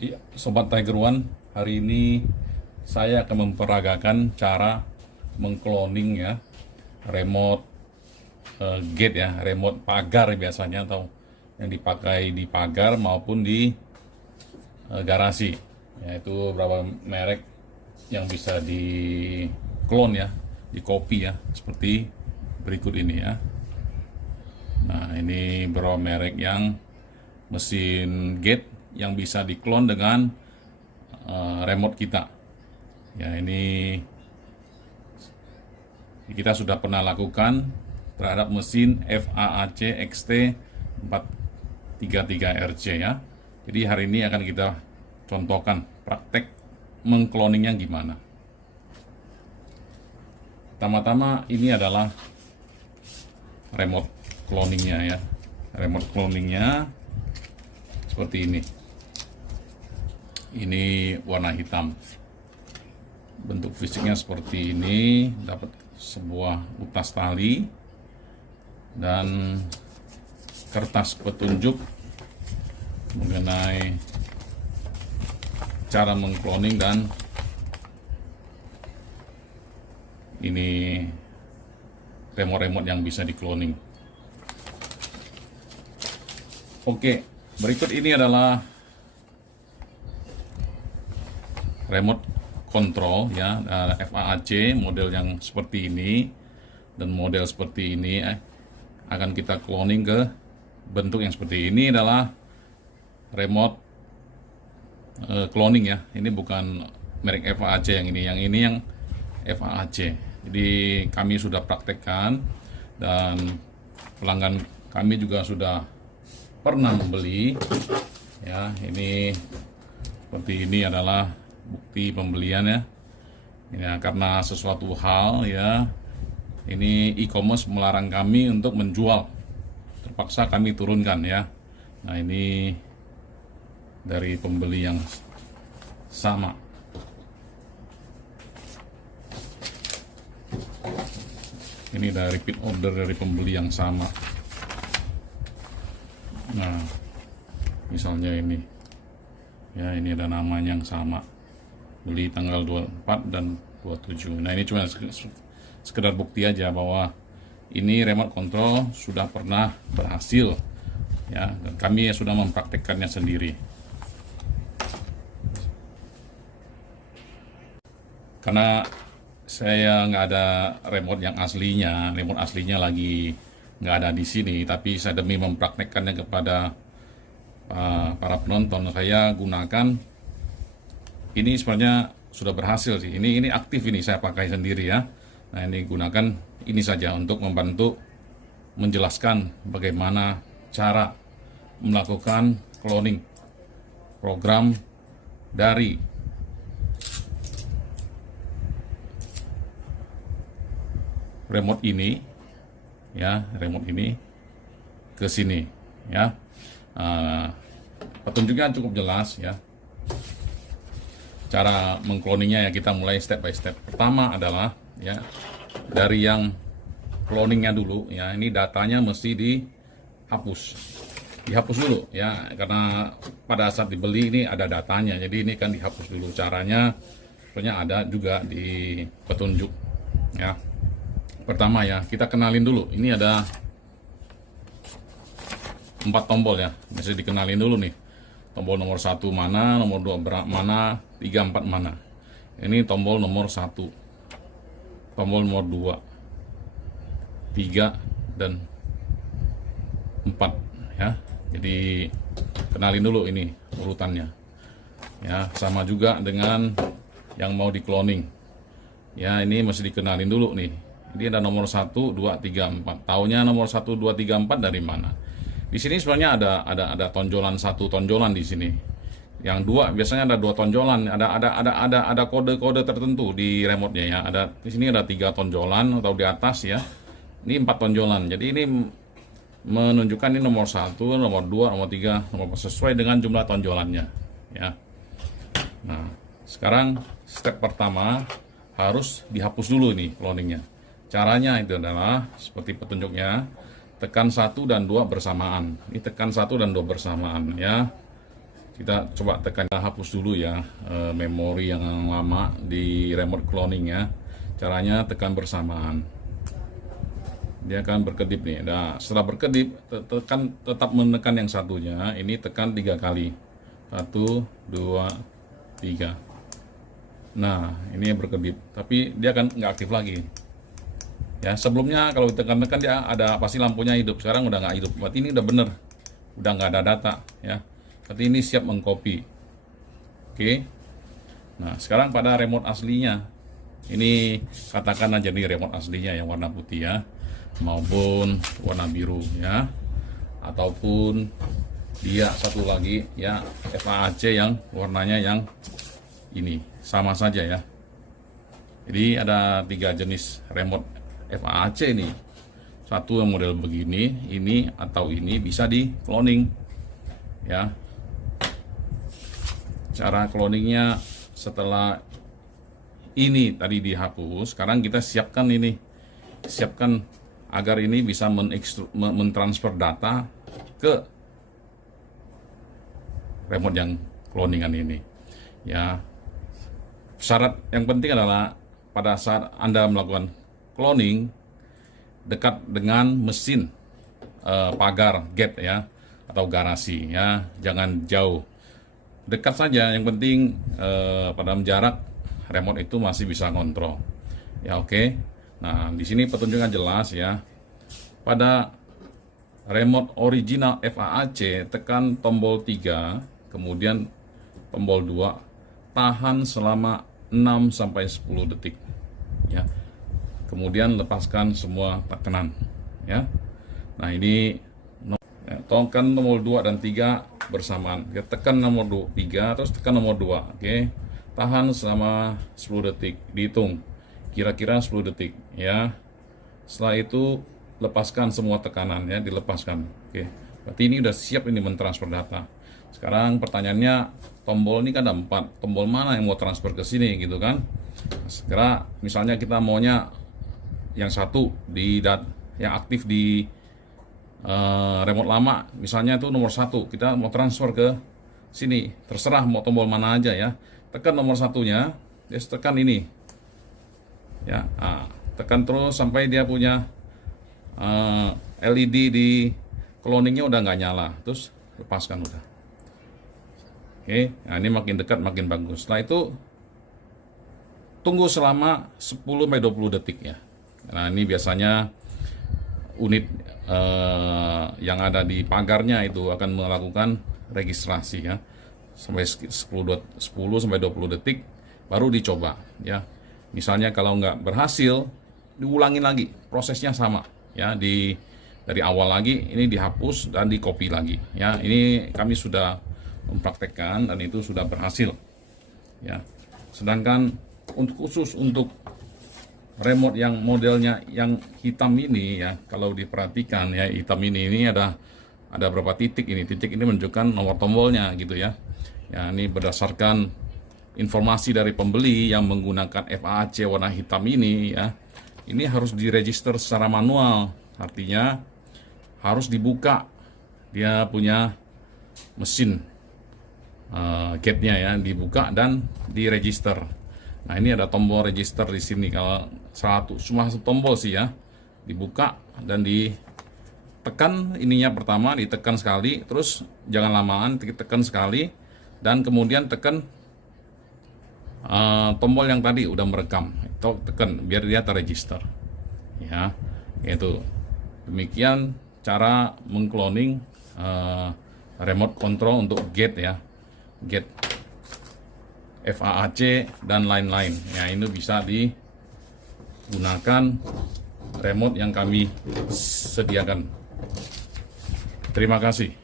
Iya, Sobat Tiger One, hari ini saya akan memperagakan cara mengcloning ya, remote gate ya, remote pagar biasanya atau yang dipakai di pagar maupun di garasi. Yaitu beberapa merek yang bisa di clone ya, di copy ya, seperti berikut ini ya. Nah, ini beberapa merek yang mesin gate yang bisa diklon dengan remote kita. Ya, ini kita sudah pernah lakukan terhadap mesin FAAC XT 433RC ya. Jadi hari ini akan kita contohkan praktek mengcloningnya gimana. Pertama-tama ini adalah remote cloningnya ya. Remote cloningnya seperti ini. Ini warna hitam. Bentuk fisiknya seperti ini, dapat sebuah utas tali dan kertas petunjuk mengenai cara mengcloning, dan ini remote-remote yang bisa di-cloning. Oke, berikut ini adalah remote control ya, FAAC model yang seperti ini dan model seperti ini akan kita cloning ke bentuk yang seperti ini. Adalah remote cloning ya. Ini bukan merek FAAC yang ini yang FAAC. Jadi kami sudah praktekkan dan pelanggan kami juga sudah pernah membeli ya. Ini seperti ini adalah bukti pembelian ya. Ya, karena sesuatu hal ya, ini e-commerce melarang kami untuk menjual, terpaksa kami turunkan ya. Nah, ini dari pembeli yang sama. Ini dari repeat order dari pembeli yang sama. Nah, misalnya ini ya, ini ada namanya yang sama, beli tanggal 24 dan 27. Nah, ini cuma sekedar bukti aja bahwa ini remote control sudah pernah berhasil ya, dan kami sudah mempraktekkannya sendiri. Karena saya nggak ada remote yang aslinya, remote aslinya lagi nggak ada di sini, tapi saya demi mempraktekkannya kepada para penonton, saya gunakan ini. Sebenarnya sudah berhasil sih. Ini aktif, ini saya pakai sendiri ya. Nah, ini gunakan ini saja untuk membantu menjelaskan bagaimana cara melakukan cloning program dari remote ini ya, remote ini ke sini ya. Petunjuknya cukup jelas ya. Cara mengcloningnya ya, kita mulai step by step. Pertama adalah ya, dari yang cloningnya dulu ya. Ini datanya mesti dihapus dulu ya, karena pada saat dibeli ini ada datanya, jadi ini kan dihapus dulu. Caranya sebenarnya ada juga di petunjuk ya. Pertama ya, kita kenalin dulu. Ini ada 4 tombol ya, mesti dikenalin dulu nih. Tombol nomor 1 mana, nomor 2 mana, 3, 4 mana. Ini tombol nomor 1, tombol nomor 2, 3, dan 4 ya. Jadi kenalin dulu ini urutannya ya. Sama juga dengan yang mau di cloning ya, ini mesti dikenalin dulu nih. Ini ada nomor 1, 2, 3, 4. Taunya nomor 1, 2, 3, 4 dari mana? Di sini sebenarnya ada tonjolan, 1 tonjolan di sini. Yang 2 biasanya ada 2 tonjolan. Ada kode-kode tertentu di remote-nya ya. Ada di sini ada 3 tonjolan atau di atas ya. Ini 4 tonjolan. Jadi ini menunjukkan ini nomor 1, nomor 2, nomor 3, nomor sesuai dengan jumlah tonjolannya ya. Nah, sekarang step pertama harus dihapus dulu nih cloningnya. Caranya itu adalah seperti petunjuknya. Tekan 1 dan 2 bersamaan. Ini tekan 1 dan 2 bersamaan ya. Kita coba tekan, kita hapus dulu ya memori yang lama di remote cloning ya. Caranya tekan bersamaan, dia akan berkedip nih. Nah, setelah berkedip tekan, tetap menekan yang satunya, ini tekan 3 kali, 1 2 3. Nah, ini yang berkedip, tapi dia akan nggak aktif lagi ya. Sebelumnya kalau ditekan-tekan dia ada pasti lampunya hidup, sekarang udah nggak hidup, berarti ini udah bener, udah nggak ada data ya. Berarti ini siap mengcopy. Oke. Nah, sekarang pada remote aslinya, ini katakan aja nih remote aslinya yang warna putih ya, maupun warna biru ya, ataupun dia satu lagi ya FAAC yang warnanya yang ini sama saja ya. Jadi ada 3 jenis remote FAAC ini. Satu yang model begini, ini atau ini bisa di cloning ya. Cara cloningnya setelah ini tadi dihapus, sekarang kita siapkan ini, siapkan agar ini bisa mentransfer data ke remote yang cloningan ini ya. Syarat yang penting adalah pada saat Anda melakukan cloning dekat dengan mesin pagar gate ya, atau garasi ya, jangan jauh, dekat saja. Yang penting pada jarak remote itu masih bisa kontrol ya. Oke. Nah, di sini petunjuknya jelas ya. Pada remote original FAAC tekan tombol 3, kemudian tombol 2, tahan selama 6 sampai 10 detik ya. Kemudian lepaskan semua tekanan ya. Nah, ini ya, tekan nomor 2 dan 3 bersamaan. Kita tekan nomor 3 terus tekan nomor 2. Oke. Tahan selama 10 detik. Dihitung kira-kira 10 detik ya. Setelah itu lepaskan semua tekanan ya, dilepaskan. Oke. Berarti ini udah siap ini mentransfer data. Sekarang pertanyaannya, tombol ini kan ada 4. Tombol mana yang mau transfer ke sini gitu kan? Segera misalnya kita maunya yang satu yang aktif di remote lama, misalnya itu nomor 1, kita mau transfer ke sini, terserah mau tombol mana aja ya. Tekan nomor 1-nya, tekan ini ya. Nah, tekan terus sampai dia punya LED di cloningnya udah nggak nyala, terus lepaskan udah. Oke. Nah, ini makin dekat makin bagus. Setelah itu tunggu selama 10-20 detik ya. Nah, ini biasanya unit yang ada di pagarnya itu akan melakukan registrasi ya, sampai 10-20 detik baru dicoba ya. Misalnya kalau nggak berhasil, diulangin lagi, prosesnya sama ya, dari awal lagi, ini dihapus dan di copy lagi ya. Ini kami sudah mempraktekkan dan itu sudah berhasil ya. Sedangkan khusus untuk remote yang modelnya yang hitam ini ya, kalau diperhatikan ya, hitam ini ada berapa titik ini. Titik ini menunjukkan nomor tombolnya gitu ya. Ya, ini berdasarkan informasi dari pembeli yang menggunakan FAAC warna hitam ini ya. Ini harus diregister secara manual. Artinya harus dibuka, dia punya mesin gate-nya ya, dibuka dan diregister. Nah, ini ada tombol register di sini. Kalau cuma satu tombol sih ya, dibuka dan ditekan ininya pertama, ditekan sekali, terus jangan lamaan, ditekan sekali, dan kemudian tekan tombol yang tadi udah merekam, itu tekan biar dia terregister ya. Itu demikian cara mengcloning remote control untuk gate ya, gate FAAC dan lain-lain ya. Ini bisa digunakan remote yang kami sediakan. Terima kasih.